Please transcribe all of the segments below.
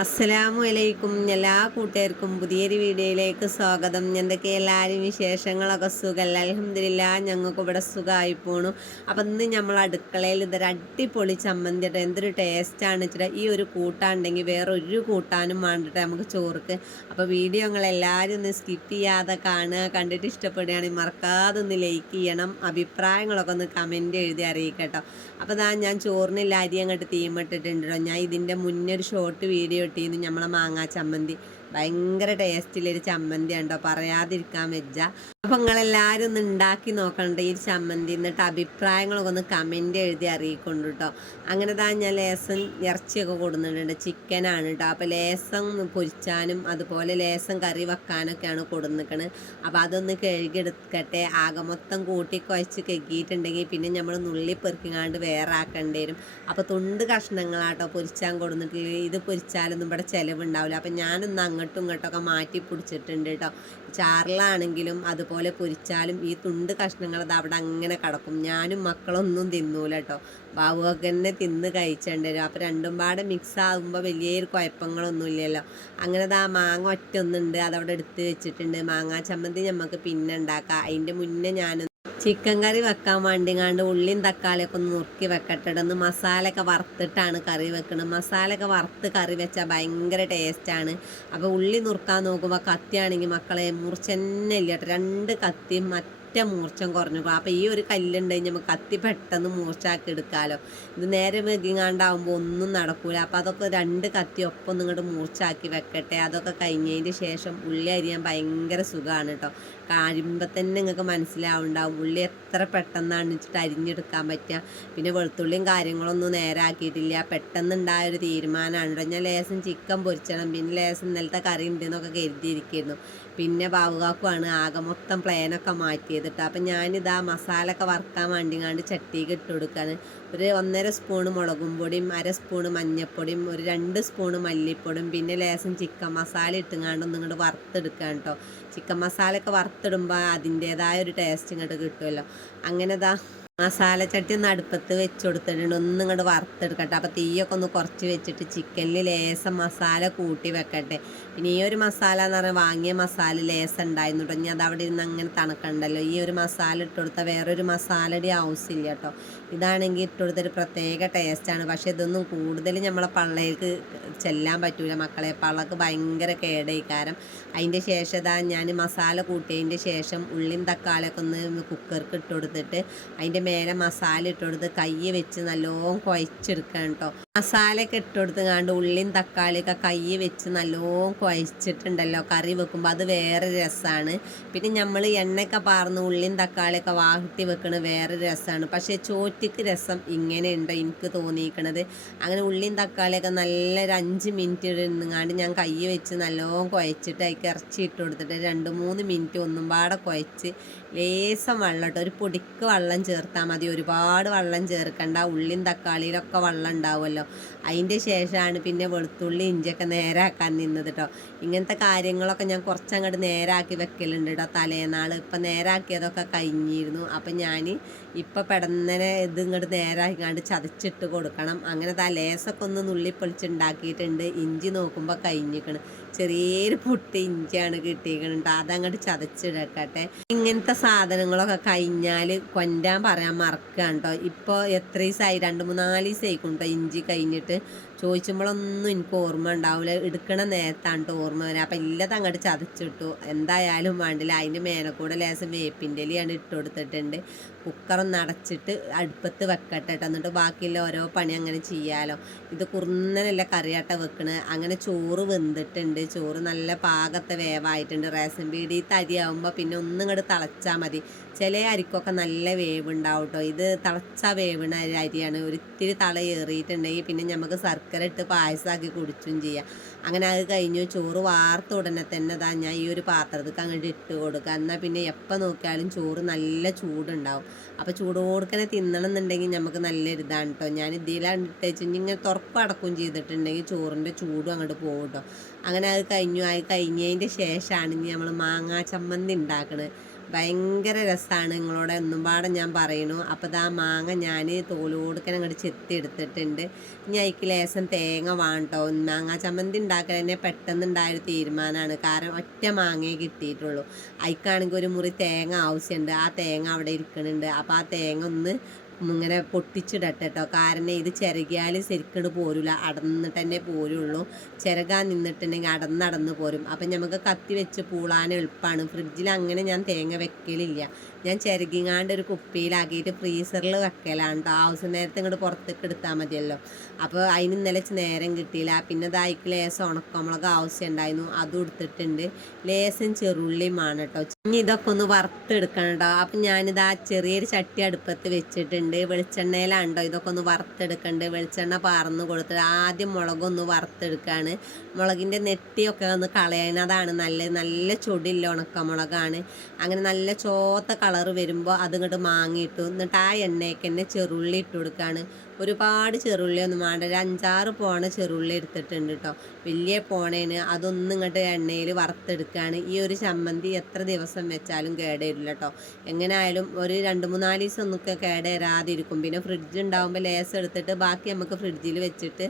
അസ്സലാമു അലൈക്കും. എല്ലാ കൂട്ടുകാർക്കും പുതിയൊരു വീഡിയോയിലേക്ക് സ്വാഗതം. എന്തൊക്കെ എല്ലാവരും വിശേഷങ്ങളൊക്കെ സുഖമല്ല? അൽഹംദുലില്ലാ, ഞങ്ങൾക്ക് ഇവിടെ സുഖമായി പോണു. അപ്പം ഇന്ന് നമ്മൾ അടുക്കളയിൽ ഇതൊരു അടിപൊളി ചമ്മന്തി ഇട്ട് എന്തൊരു ടേസ്റ്റാണ് വെച്ചിട്ട് ഈ ഒരു കൂട്ടാനുണ്ടെങ്കിൽ വേറെ ഒരു കൂട്ടാനും വേണ്ടിട്ട് നമുക്ക് ചോർക്ക്. അപ്പോൾ വീഡിയോ എല്ലാവരും ഒന്ന് സ്കിപ്പ് ചെയ്യാതെ കാണുക. കണ്ടിട്ട് ഇഷ്ടപ്പെടുകയാണെങ്കിൽ മറക്കാതെ ഒന്ന് ലൈക്ക് ചെയ്യണം. അഭിപ്രായങ്ങളൊക്കെ ഒന്ന് കമൻറ്റ് എഴുതി അറിയിക്കട്ടോ. അപ്പോൾ ഞാൻ ചോറിനില്ല അരി അങ്ങോട്ട് തീമിട്ടിട്ടുണ്ടോ. ഞാൻ ഇതിൻ്റെ മുന്നേ ഒരു ഷോർട്ട് വീഡിയോ ഇട്ടിരുന്നു നമ്മളെ മാങ്ങാ ചമ്മന്തി. ഭയങ്കര ടേസ്റ്റിലൊരു ചമ്മന്തി ഉണ്ടോ, പറയാതിരിക്കാൻ വെച്ച. അപ്പം നിങ്ങളെല്ലാവരും ഒന്ന് ഉണ്ടാക്കി നോക്കണ്ട ഈ ചമ്മന്തി. എന്നിട്ട് അഭിപ്രായങ്ങളൊക്കെ ഒന്ന് കമൻറ്റ് എഴുതി അറിയിക്കൊണ്ട് കേട്ടോ. അങ്ങനെ ഞാൻ ലേസം ഇറച്ചിയൊക്കെ കൊടുക്കുന്നുണ്ട്. ചിക്കനാണ് കേട്ടോ. അപ്പോൾ ലേസം പൊരിച്ചാനും അതുപോലെ ലേസം കറി വെക്കാനൊക്കെയാണ് കൊടുന്നിക്കണത്. അപ്പോൾ അതൊന്ന് കഴുകിയെടുക്കട്ടെ. ആകെ മൊത്തം കൂട്ടി കുഴച്ച് കഴുകിയിട്ടുണ്ടെങ്കിൽ പിന്നെ നമ്മൾ നുള്ളി പെറുക്കിങ്ങാണ്ട് വേറെ ആക്കേണ്ടി വരും. അപ്പോൾ തുണ്ട് കഷ്ണങ്ങളാട്ടോ പൊരിച്ചാൻ കൊടുത്തിട്ടില്ല. ഇത് പൊരിച്ചാലൊന്നും ഇവിടെ ചിലവുണ്ടാവില്ല. അപ്പം ഞാനൊന്ന് അങ്ങോട്ടും ഇങ്ങോട്ടൊക്കെ മാറ്റി പിടിച്ചിട്ടുണ്ട് കേട്ടോ. ചാറിലാണെങ്കിലും അതുപോലെ പൊരിച്ചാലും ഈ തുണ്ട് കഷ്ണങ്ങൾ അത് അവിടെ അങ്ങനെ കിടക്കും. ഞാനും മക്കളൊന്നും തിന്നൂല കേട്ടോ. ബാബുവൊക്കെ തന്നെ തിന്ന് കഴിച്ചേണ്ടി വരും. അപ്പോൾ രണ്ടും പാടെ മിക്സ് ആകുമ്പോൾ വലിയൊരു കുഴപ്പങ്ങളൊന്നും ഇല്ലല്ലോ. അങ്ങനെ മാങ്ങ ഒറ്റൊന്നുണ്ട്, അതവിടെ എടുത്ത് വെച്ചിട്ടുണ്ട്. മാങ്ങാ ചമ്മന്തി നമുക്ക് പിന്നെ ഉണ്ടാക്കാം. അതിൻ്റെ മുന്നേ ഞാൻ ചിക്കൻ കറി വെക്കാൻ വേണ്ടിങ്ങാണ്ട് ഉള്ളിയും തക്കാളിയൊക്കെ ഒന്ന് നുറുക്കി വെക്കട്ടെ. ഒന്ന് മസാലയൊക്കെ വറുത്തിട്ടാണ് കറി വെക്കുന്നത്. മസാലയൊക്കെ വറുത്ത് കറി വെച്ചാൽ ഭയങ്കര ടേസ്റ്റാണ്. അപ്പോൾ ഉള്ളി നുറുക്കാൻ നോക്കുമ്പോൾ കത്തിയാണെങ്കിൽ മക്കളെ മുറിച്ചെന്നെ ഇല്ല കേട്ടോ. രണ്ട് കത്തിയും മൂർച്ചം കുറഞ്ഞു. അപ്പോൾ ഈ ഒരു കല്ലുണ്ടെങ്കിൽ നമുക്ക് കത്തി പെട്ടെന്ന് മൂർച്ചാക്കി എടുക്കാമല്ലോ. ഇത് നേരെ വെകിങ്ങാണ്ടാവുമ്പോൾ ഒന്നും നടക്കൂല. അപ്പോൾ അതൊക്കെ രണ്ട് കത്തി ഒപ്പം ഇങ്ങോട്ട് മൂർച്ചാക്കി വെക്കട്ടെ. അതൊക്കെ കഴിഞ്ഞതിന് ശേഷം ഉള്ളി അരിയാൻ ഭയങ്കര സുഖമാണ് കേട്ടോ. കഴിയുമ്പോൾ തന്നെ നിങ്ങൾക്ക് മനസ്സിലാവുണ്ടാവും ഉള്ളി എത്ര പെട്ടെന്നാണ് വെച്ചിട്ട് അരിഞ്ഞെടുക്കാൻ പറ്റുക. പിന്നെ വെളുത്തുള്ളിയും കാര്യങ്ങളൊന്നും നേരാക്കിയിട്ടില്ല. പെട്ടെന്നുണ്ടായൊരു തീരുമാനമാണ് കേട്ടോ. ഞാൻ ലേസം ചിക്കൻ പൊരിച്ചണം, പിന്നെ ലേസം ഇന്നലത്തെ കറി ഉണ്ടെന്നൊക്കെ കരുതിയിരിക്കുന്നു. പിന്നെ ബാവുകാക്കുമാണ് ആകെ മൊത്തം പ്ലാനൊക്കെ മാറ്റിയത്. അപ്പം ഞാനിതാ മസാലയൊക്കെ വറുക്കാൻ വേണ്ടിങ്ങാണ്ട് ചട്ടിക്ക് ഇട്ട് കൊടുക്കുകയാണ്. ഒരു 1.5 സ്പൂണ് മുളകും പൊടിയും, 1/2 സ്പൂണ് മഞ്ഞൾപ്പൊടിയും, ഒരു 2 സ്പൂണ് മല്ലിപ്പൊടിയും, പിന്നെ ലേസം ചിക്കൻ മസാല ഇട്ടുങ്ങാണ്ട് ഒന്നിങ്ങോട്ട് വറുത്തെടുക്കാൻ കേട്ടോ. ചിക്കൻ മസാലയൊക്കെ വറുത്തിടുമ്പോൾ അതിൻ്റേതായ ഒരു ടേസ്റ്റ് ഇങ്ങോട്ട് കിട്ടുമല്ലോ. അങ്ങനെ മസാല ചട്ടി ഒന്ന് അടുപ്പത്ത് വെച്ച് കൊടുത്തിട്ടുണ്ട്. ഒന്നിങ്ങോട്ട് വറുത്തെടുക്കട്ടെ. അപ്പോൾ തീയൊക്കെ ഒന്ന് കുറച്ച് വെച്ചിട്ട് ചിക്കനിൽ ലേസം മസാല കൂട്ടി വെക്കട്ടെ. പിന്നെ ഈ ഒരു മസാല എന്ന് പറഞ്ഞാൽ വാങ്ങിയ മസാല ലേസം ഉണ്ടായിരുന്നു കേട്ടോ. ഇനി അതവിടെ ഇരുന്ന് അങ്ങനെ തണുക്കണ്ടല്ലോ. ഈ ഒരു മസാല ഇട്ട് കൊടുത്താൽ വേറൊരു മസാലയുടെ ആവശ്യമില്ല കേട്ടോ. ഇതാണെങ്കിൽ ഇട്ട് കൊടുത്തൊരു പ്രത്യേക ടേസ്റ്റാണ്. പക്ഷേ ഇതൊന്നും കൂടുതൽ നമ്മളെ പള്ളേക്ക് ചെല്ലാൻ പറ്റൂല മക്കളെ. പള്ളക്ക് ഭയങ്കര കേടയിക്കാരം. അതിൻ്റെ ശേഷം ഞാൻ മസാല കൂട്ടിയതിൻ്റെ ശേഷം ഉള്ളിയും തക്കാളിയൊക്കെ ഒന്ന് കുക്കർക്ക് ഇട്ട് കൊടുത്തിട്ട് അതിൻ്റെ മേലെ മസാല ഇട്ട് കൊടുത്ത് കൈ വെച്ച് നല്ലോണം കുഴച്ചെടുക്കണം കേട്ടോ. മസാലയൊക്കെ ഇട്ട് കൊടുത്തുങ്ങാണ്ട് ഉള്ളിയും തക്കാളിയൊക്കെ കൈ വെച്ച് നല്ലോണം കുഴച്ചിട്ടുണ്ടല്ലോ കറി വെക്കുമ്പോൾ അത് വേറെ രസമാണ്. പിന്നെ നമ്മൾ എണ്ണയൊക്കെ പാർന്ന് ഉള്ളിയും തക്കാളിയൊക്കെ വാട്ടി വെക്കണത് വേറെ രസമാണ്. പക്ഷേ ചോറ്റയ്ക്ക് രസം ഇങ്ങനെ ഉണ്ടോ എനിക്ക് തോന്നിയിരിക്കണത്. അങ്ങനെ ഉള്ളിയും തക്കാളിയൊക്കെ നല്ല ഒരു 5 മിനിറ്റ് ഇരുന്നുങ്ങാണ്ട് ഞാൻ കൈ വെച്ച് നല്ലോണം കുഴച്ചിട്ട് അതിലേക്ക് ഇറച്ചി ഇട്ട് കൊടുത്തിട്ട് 2-3 മിനിറ്റ് ഒന്നും പാടെ കുഴച്ച് ലേസം വെള്ളം ഇട്ടോ. ഒരു പൊടിക്ക് വെള്ളം ചേർത്താൽ മതി, ഒരുപാട് വെള്ളം ചേർക്കണ്ട. ഉള്ളിയും തക്കാളിയിലൊക്കെ വെള്ളം ഉണ്ടാവുമല്ലോ. അതിൻ്റെ ശേഷമാണ് പിന്നെ വെളുത്തുള്ളി ഇഞ്ചിയൊക്കെ നേരാക്കാൻ നിന്നത് കേട്ടോ. ഇങ്ങനത്തെ കാര്യങ്ങളൊക്കെ ഞാൻ കുറച്ചങ്ങോട്ട് നേരാക്കി വെക്കലുണ്ട് കേട്ടോ തലേനാൾ. ഇപ്പം നേരാക്കിയതൊക്കെ കഴിഞ്ഞിരുന്നു. അപ്പം ഞാൻ ഇപ്പം പെടന്നനെ ഇത് ഇങ്ങോട്ട് നേരാക്കിക്കാണ്ട് ചതച്ചിട്ട് കൊടുക്കണം. അങ്ങനെ ലേസൊക്കെ ഒന്ന് നുള്ളിപ്പൊളിച്ചുണ്ടാക്കിയിട്ടുണ്ട്. ഇഞ്ചി നോക്കുമ്പോൾ കഴിഞ്ഞിരിക്കണം. ചെറിയൊരു പൊട്ടി ഇഞ്ചിയാണ് കിട്ടിയിരിക്കണുണ്ട്. അതങ്ങോട്ട് ചതച്ചിടട്ടെ. ഇങ്ങനത്തെ സാധനങ്ങളൊക്കെ കഴിഞ്ഞാൽ കൊണ്ടാൻ പറയാൻ മറക്കുകയാണ് കേട്ടോ. ഇപ്പോൾ എത്ര ദിവസമായി, 2-3-4 ദിവസമായിക്കും കേട്ടോ ഇഞ്ചി കഴിഞ്ഞിട്ട്. ചോദിച്ചുമ്പോഴൊന്നും എനിക്ക് ഓർമ്മ ഉണ്ടാവില്ല. എടുക്കണ നേരത്താണ് ഓർമ്മ വരിക. അപ്പം ഇല്ലത് അങ്ങോട്ട് ചതച്ചിട്ടു. എന്തായാലും വേണ്ടില്ല. അതിൻ്റെ മേലെ കൂടെ ലേസം വേപ്പിൻ്റെ ഇലയാണ് ഇട്ട് കൊടുത്തിട്ടുണ്ട്. കുക്കറൊന്ന് അടച്ചിട്ട് അടുപ്പത്ത് വെക്കട്ടെ കേട്ടോ. എന്നിട്ട് ബാക്കിയുള്ള ഓരോ പണി അങ്ങനെ ചെയ്യാമല്ലോ. ഇത് കുറുന്നനല്ല കറിയാട്ട വെക്കണത്. അങ്ങനെ ചോറ് വെന്തിട്ടുണ്ട്. ചോറ് നല്ല പാകത്തെ വേവായിട്ടുണ്ട്. റേഷൻ പീടികത്തെ അരിയാവുമ്പോൾ പിന്നെ ഒന്നും ഇങ്ങോട്ട് തിളച്ചാൽ മതി. ചില അരിക്കൊക്കെ നല്ല വേവ് ഉണ്ടാവും കേട്ടോ. ഇത് തിളച്ച വേവണ അരിയാണ്. ഒരിത്തിരി തളയേറിയിട്ടുണ്ടെങ്കിൽ പിന്നെ നമുക്ക് ശർക്കര ഇട്ട് പായസമാക്കി കുടിച്ചും ചെയ്യാം. അങ്ങനെ അത് കഴിഞ്ഞു. ചോറ് വാർത്ത ഉടനെ തന്നെ ഞാൻ ഈ ഒരു പാത്രത്തേക്ക് അങ്ങോട്ട് ഇട്ട് കൊടുക്കുക. എന്നാൽ പിന്നെ എപ്പോൾ നോക്കിയാലും ചോറ് നല്ല ചൂടുണ്ടാവും. അപ്പോൾ ചൂടോടുക്കനെ തിന്നണം എന്നുണ്ടെങ്കിൽ നമുക്ക് നല്ലൊരു ഇതാണ് കേട്ടോ. ഞാൻ ഇതിലാണ് ഇട്ടേച്ച് ഇങ്ങനെ തുറക്കും അടക്കും ചെയ്തിട്ടുണ്ടെങ്കിൽ ചോറിൻ്റെ ചൂടും അങ്ങോട്ട് പോകും കേട്ടോ. അങ്ങനെ അത് കഴിഞ്ഞു. അത് കഴിഞ്ഞതിൻ്റെ ശേഷമാണ് ഇനി നമ്മൾ മാങ്ങാ ചമ്മന്തി ഉണ്ടാക്കുന്നത്. ഭയങ്കര രസമാണ്. നിങ്ങളോട് ഒന്നും പാടെ ഞാൻ പറയണു. അപ്പോൾ ഇതാ മാങ്ങ ഞാൻ തോലോടുക്കനെ അങ്ങോട്ട് ചെത്തി എടുത്തിട്ടുണ്ട്. ഇനി അതിക്ക് ലേശം തേങ്ങ വേണ്ടോ. മാങ്ങ ചമ്മന്തി ഉണ്ടാക്കാൻ തന്നെ പെട്ടെന്നുണ്ടായൊരു തീരുമാനമാണ്. കാരണം ഒറ്റ മാങ്ങയെ കിട്ടിയിട്ടുള്ളൂ. അതിക്കാണെങ്കിൽ ഒരു മുറി തേങ്ങ ആവശ്യമുണ്ട്. ആ തേങ്ങ അവിടെ ഇരിക്കുന്നുണ്ട്. അപ്പോൾ ആ തേങ്ങ ഒന്ന് ഇങ്ങനെ പൊട്ടിച്ചിടട്ടെ കേട്ടോ. കാരണം ഇത് ചിരകിയാൽ ശരിക്കും പോരില്ല, അടന്നിട്ട് തന്നെ പോരുള്ളൂ. ചിരകാൻ നിന്നിട്ടുണ്ടെങ്കിൽ അടന്നടന്ന് പോരും. അപ്പം നമുക്ക് കത്തി വെച്ച് പൂളാൻ എളുപ്പമാണ്. ഫ്രിഡ്ജിൽ അങ്ങനെ ഞാൻ തേങ്ങ വെക്കലില്ല. ഞാൻ ചിരകിങ്ങാണ്ട് ഒരു കുപ്പിയിലാക്കിയിട്ട് ഫ്രീസറിൽ വെക്കലാണ് കേട്ടോ. ആവശ്യം നേരത്തെ ഇങ്ങോട്ട് പുറത്തേക്ക് എടുത്താൽ മതിയല്ലോ. അപ്പോൾ അതിന് ഇന്നലെ നേരം കിട്ടിയില്ല. പിന്നെ ഇതായിക്ക് ലേശം ഉണക്കമുളക് ആവശ്യം ഉണ്ടായിരുന്നു, അതും എടുത്തിട്ടുണ്ട്. ലേശം ചെറുള്ളിയുമാണ് കേട്ടോ. ഇനി ഇതൊക്കെ ഒന്ന് വറുത്തെടുക്കണം കേട്ടോ. അപ്പം ഞാനിതാ ചെറിയൊരു ചട്ടി അടുപ്പത്ത് വെച്ചിട്ടുണ്ട്. വെളിച്ചെണ്ണയിലാണ്ടോ ഇതൊക്കെ ഒന്ന് വറുത്തെടുക്കണ്ട്. വെളിച്ചെണ്ണ പാർന്ന് കൊടുത്തിട്ട് ആദ്യം മുളകൊന്ന് വറുത്തെടുക്കുകയാണ്. മുളകിൻ്റെ നെറ്റിയൊക്കെ ഒന്ന് കളയുന്നതാണ് നല്ലത്. നല്ല ചൊടില്ല ഉണക്കമുളകാണ്. അങ്ങനെ നല്ല ചോത്ത കളർ വരുമ്പോൾ അതിങ്ങോട്ട് മാങ്ങിയിട്ടു. എന്നിട്ട് ആ എണ്ണയ്ക്ക് തന്നെ ചെറുള്ളി ഇട്ട് കൊടുക്കുകയാണ്. ഒരുപാട് ചെറുള്ളി ഒന്നും വേണ്ട, ഒരു 5-6 പോണ ചെറുള്ളി എടുത്തിട്ടുണ്ട് കേട്ടോ. വലിയ പോണേന് അതൊന്നും ഇങ്ങോട്ട് എണ്ണയിൽ വറുത്തെടുക്കുകയാണ്. ഈ ഒരു ചമ്മന്തി എത്ര ദിവസം വെച്ചാലും കേടരില്ല കേട്ടോ. എങ്ങനെയായാലും ഒരു 2-3-4 ദിവസം ഒന്നൊക്കെ കേടരാതിരിക്കും. പിന്നെ ഫ്രിഡ്ജ് ഉണ്ടാകുമ്പോൾ ലേസം എടുത്തിട്ട് ബാക്കി നമുക്ക് ഫ്രിഡ്ജിൽ വെച്ചിട്ട്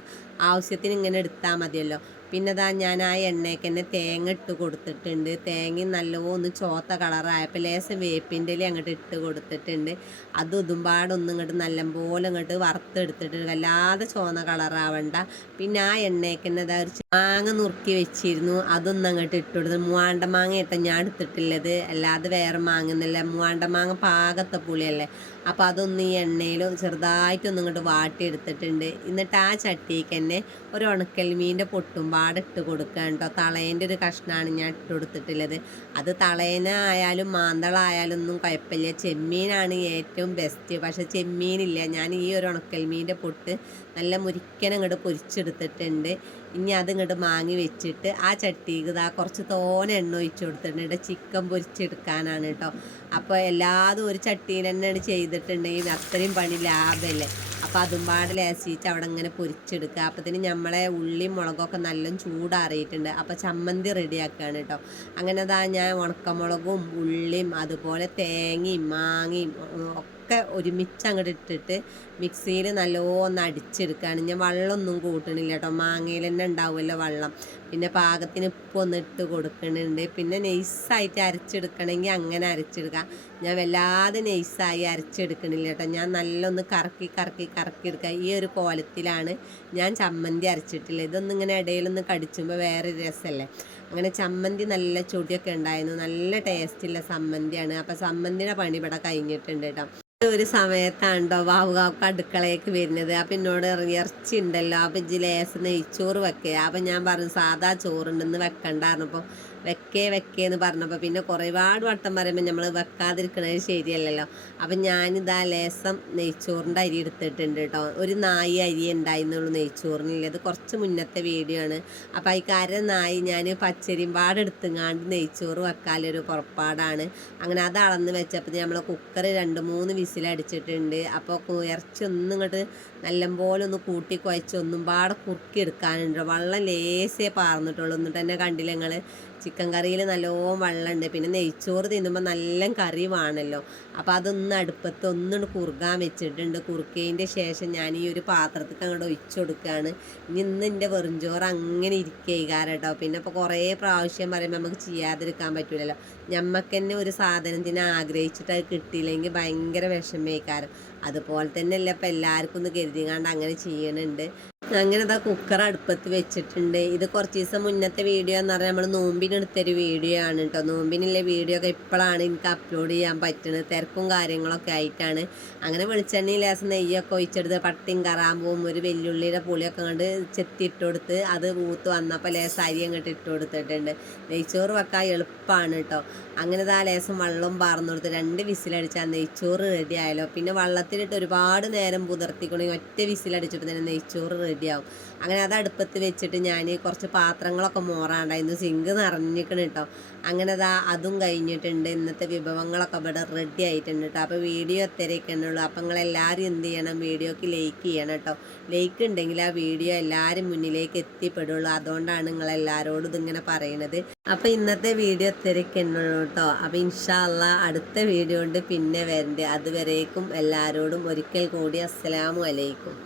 ആവശ്യത്തിന് ഇങ്ങനെ എടുത്താൽ മതിയല്ലോ. പിന്നെ ഇതാ ഞാൻ ആ എണ്ണയ്ക്ക് തന്നെ തേങ്ങ ഇട്ട് കൊടുത്തിട്ടുണ്ട്. തേങ്ങയും നല്ലോണം ചോത്ത കളറായപ്പോൾ ലേശം വേപ്പിൻ്റെ ഇല അങ്ങോട്ട് ഇട്ട് കൊടുത്തിട്ടുണ്ട്. അതും ഇതുമ്പാടൊന്നും ഇങ്ങോട്ട് നല്ലപോലെ ഇങ്ങോട്ട് വറുത്തെടുത്തിട്ട് വല്ലാതെ ചോന്ന കളറാവണ്ട. പിന്നെ ആ എണ്ണയ്ക്ക് തന്നെ ഇതാ ഒരു മാങ്ങ നുറുക്കി വെച്ചിരുന്നു, അതൊന്നും അങ്ങോട്ട് ഇട്ട് കൊടുത്തു. മൂവാണ്ട മാങ്ങ ഇട്ട ഞാൻ എടുത്തിട്ടുള്ളത്, അല്ലാതെ വേറെ മാങ്ങുന്നില്ല. മൂവാണ്ട മാങ്ങ പാകത്തെ പുളിയല്ലേ. അപ്പോൾ അതൊന്ന് ഈ എണ്ണയിൽ ചെറുതായിട്ടൊന്നും ഇങ്ങോട്ട് വാട്ടിയെടുത്തിട്ടുണ്ട്. എന്നിട്ട് ആ ചട്ടിക്ക് തന്നെ ഒരു ഉണക്കൽ മീനിൻ്റെ പൊട്ടുംപാട് ഇട്ട് കൊടുക്കുക കേട്ടോ. തളേൻ്റെ ഒരു കഷ്ണമാണ് ഞാൻ ഇട്ട് കൊടുത്തിട്ടുള്ളത്. അത് തളേനായാലും മാന്തളായാലും ഒന്നും കുഴപ്പമില്ല. ചെമ്മീനാണ് ഏറ്റവും ബെസ്റ്റ്. പക്ഷെ ചെമ്മീനില്ല. ഞാൻ ഈ ഒരു ഉണക്കൽ മീനിൻ്റെ പൊട്ട് നല്ല മുരിക്കനെ ഇങ്ങോട്ട് പൊരിച്ചെടുത്തിട്ടുണ്ട്. ഇനി അത് ഇങ്ങോട്ട് മാങ്ങി വെച്ചിട്ട് ആ ചട്ടിക്ക് ഇതാ കുറച്ച് തോനെ എണ്ണ ഒഴിച്ച് കൊടുത്തിട്ടുണ്ട്. ചിക്കൻ പൊരിച്ചെടുക്കാനാണ് കേട്ടോ. അപ്പോൾ എല്ലാതും ഒരു ചട്ടിയിൽ തന്നെയാണ് ചെയ്തിട്ടുണ്ടെങ്കിൽ അത്രയും പണി ലാഭമല്ലേ. അപ്പോൾ അതും പാട് ലേസിച്ച് അവിടെ ഇങ്ങനെ പൊരിച്ചെടുക്കുക. അപ്പത്തിന് നമ്മളെ ഉള്ളിയും മുളകൊക്കെ നല്ല ചൂടാറിയിട്ടുണ്ട്. അപ്പോൾ ചമ്മന്തി റെഡിയാക്കുകയാണ് കേട്ടോ. അങ്ങനെ അതാ ഞാൻ ഉണക്കമുളകും ഉള്ളിയും അതുപോലെ തേങ്ങയും മാങ്ങയും ഒക്കെ ഒരുമിച്ച് അങ്ങോട്ട് ഇട്ടിട്ട് മിക്സിയിൽ നല്ലോണം അടിച്ചെടുക്കുകയാണ്. ഞാൻ വെള്ളമൊന്നും കൂട്ടണില്ല കേട്ടോ. മാങ്ങയിൽ തന്നെ ഉണ്ടാവുമല്ലോ വെള്ളം. പിന്നെ പാകത്തിന് ഉപ്പൊന്ന് ഇട്ട് കൊടുക്കുന്നുണ്ട്. പിന്നെ നൈസായിട്ട് അരച്ചെടുക്കണമെങ്കിൽ അങ്ങനെ അരച്ചെടുക്കാം. ഞാൻ വല്ലാതെ നൈസായി അരച്ചെടുക്കണില്ല കേട്ടോ. ഞാൻ നല്ലൊന്ന് കറക്കി എടുക്കുക. ഈ ഒരു കോലത്തിലാണ് ഞാൻ ചമ്മന്തി അരച്ചിട്ടില്ല. ഇതൊന്നും ഇങ്ങനെ ഇടയിലൊന്ന് കടിച്ചുമ്പോൾ വേറെ രസമല്ലേ. അങ്ങനെ ചമ്മന്തി നല്ല ചൊടിയൊക്കെ ഉണ്ടായിരുന്നു. നല്ല ടേസ്റ്റുള്ള ചമ്മന്തിയാണ്. അപ്പോൾ ചമ്മന്തിയുടെ പണി ഇവിടെ കഴിഞ്ഞിട്ടുണ്ട് കേട്ടോ. ഒരു സമയത്താണ്ടോ വാവുകാക്ക് അടുക്കളയ്ക്ക് വരുന്നത്. അപ്പം എന്നോട് ഇറച്ചി ഉണ്ടല്ലോ, അപ്പം ഇജ്ജ് ലേശം നെയ്ച്ചോറ് വെക്കുക. അപ്പം ഞാൻ പറഞ്ഞു സാധാ ചോറുണ്ടെന്ന് വെക്കണ്ടായിരുന്നപ്പോൾ വെക്കേന്ന് പറഞ്ഞപ്പോൾ പിന്നെ ഒരുപാട് വട്ടം പറയുമ്പോൾ നമ്മൾ വെക്കാതിരിക്കണത് ശരിയല്ലല്ലോ. അപ്പം ഞാനിതാ ലേശം നെയ്ച്ചോറിൻ്റെ അരി എടുത്തിട്ടുണ്ട് കേട്ടോ. ഒരു നായി അരി ഉണ്ടായിരുന്നുള്ളൂ നെയ്ച്ചോറിനുള്ളത്. കുറച്ച് മുന്നത്തെ വീഡിയോ ആണ്. അപ്പോൾ അതിക്കാര നായി ഞാൻ പച്ചരിയും പാടെടുത്തുങ്ങാണ്ട് നെയ്ച്ചോറ് വെക്കാനൊരു പുറപ്പാടാണ്. അങ്ങനെ അത് അളന്ന് വെച്ചപ്പോൾ നമ്മൾ കുക്കർ 2-3 വിസിലടിച്ചിട്ടുണ്ട്. അപ്പോൾ ഇറച്ചി ഒന്നും ഇങ്ങോട്ട് നല്ലപോലെ ഒന്ന് കൂട്ടി കുഴച്ച് ഒന്നും പാടെ കുറുക്കി എടുക്കാനുണ്ട്. വെള്ളം ലേസേ പാർന്നിട്ടുള്ളൂ. എന്നിട്ട് തന്നെ കണ്ടില്ല നിങ്ങൾ, ചിക്കൻ കറിയിൽ നല്ലോണം വെള്ളമുണ്ട്. പിന്നെ നെയ്ച്ചോറ് തിന്നുമ്പോൾ നല്ല കറി വേണമല്ലോ. അപ്പോൾ അതൊന്ന് അടുപ്പത്ത് ഒന്നും കുറുകാൻ വെച്ചിട്ടുണ്ട്. കുറുക്കിയതിൻ്റെ ശേഷം ഞാൻ ഈ ഒരു പാത്രത്തിൽ അങ്ങോട്ട് ഒഴിച്ചു കൊടുക്കുകയാണ്. ഇന്ന് എൻ്റെ വെറുംചോറ് അങ്ങനെ ഇരിക്കുക കേട്ടോ. പിന്നെ ഇപ്പോൾ കുറേ പ്രാവശ്യം പറയുമ്പോൾ നമുക്ക് ചെയ്യാതിരിക്കാൻ പറ്റില്ലല്ലോ. ഞമ്മക്ക് തന്നെ ഒരു സാധനത്തിന് ആഗ്രഹിച്ചിട്ട് അത് കിട്ടിയില്ലെങ്കിൽ ഭയങ്കര വിഷമേക്കാരം. അതുപോലെ തന്നെയല്ല ഇപ്പോൾ എല്ലാവർക്കും ഒന്ന് കരുതിങ്ങാണ്ട് അങ്ങനെ ചെയ്യണുണ്ട്. അങ്ങനെ ഇതാ കുക്കർ അടുപ്പത്ത് വെച്ചിട്ടുണ്ട്. ഇത് കുറച്ച് ദിവസം മുന്നത്തെ വീഡിയോ എന്ന് പറഞ്ഞാൽ നമ്മൾ നോമ്പിനെടുത്തൊരു വീഡിയോ ആണ് കേട്ടോ. നോമ്പിനുള്ള വീഡിയോ ഒക്കെ ഇപ്പോഴാണ് എനിക്ക് അപ്ലോഡ് ചെയ്യാൻ പറ്റുന്നത്. തിരക്കും കാര്യങ്ങളൊക്കെ ആയിട്ടാണ്. അങ്ങനെ വെളിച്ചെണ്ണയിൽ ലേശം നെയ്യൊക്കെ ഒഴിച്ചെടുത്ത് പട്ടിയും കറാമ്പും ഒരു വെല്ലുള്ളിയുടെ പുളിയൊക്കെ അങ്ങോട്ട് ചെത്തിയിട്ട് കൊടുത്ത് അത് മൂത്ത് വന്നപ്പോൾ ലേശം അരി അങ്ങോട്ട് ഇട്ട് കൊടുത്തിട്ടുണ്ട്. നെയ്ച്ചോറ് വെക്കാൻ എളുപ്പമാണ് കേട്ടോ. അങ്ങനെ ഇതാ ലേശം വെള്ളം പാർന്നു കൊടുത്ത് 2 വിസിലടിച്ചാൽ നെയ്ച്ചോറ് റെഡി ആയല്ലോ. പിന്നെ വെള്ളത്തിലിട്ട് ഒരുപാട് നേരം പുതിർത്തിക്കണമെങ്കിൽ ഒറ്റ വിസിലടിച്ചിട്ട് തന്നെ നെയ്ച്ചോറ് റെഡി റെഡിയാവും. അങ്ങനെ അത് അടുപ്പത്ത് വെച്ചിട്ട് ഞാൻ കുറച്ച് പാത്രങ്ങളൊക്കെ മോറാണ്ടായിരുന്നു, സിങ്ക് നിറഞ്ഞിരിക്കണം കേട്ടോ. അങ്ങനെ അതും കഴിഞ്ഞിട്ടുണ്ട്. ഇന്നത്തെ വിഭവങ്ങളൊക്കെ ഇവിടെ റെഡി ആയിട്ടുണ്ട് കേട്ടോ. അപ്പോൾ വീഡിയോ എത്രയൊക്കെയാണ് ഉള്ളൂ. അപ്പോൾ നിങ്ങളെല്ലാവരും എന്ത് ചെയ്യണം, വീഡിയോക്ക് ലൈക്ക് ചെയ്യണം കേട്ടോ. ലൈക്ക് ഉണ്ടെങ്കിൽ ആ വീഡിയോ എല്ലാവരും മുന്നിലേക്ക് എത്തിപ്പെടുള്ളൂ. അതുകൊണ്ടാണ് നിങ്ങളെല്ലാവരോടും ഇതിങ്ങനെ പറയണത്. അപ്പോൾ ഇന്നത്തെ വീഡിയോ ഇത്രയൊക്കെയാണ് ഉള്ളൂ കേട്ടോ. അപ്പോൾ ഇൻഷാ അല്ലാഹ് അടുത്ത വീഡിയോ കൊണ്ട് പിന്നെ വരണ്ട്. അതുവരേക്കും എല്ലാവരോടും ഒരിക്കൽ കൂടി അസ്സലാമു അലൈക്കും.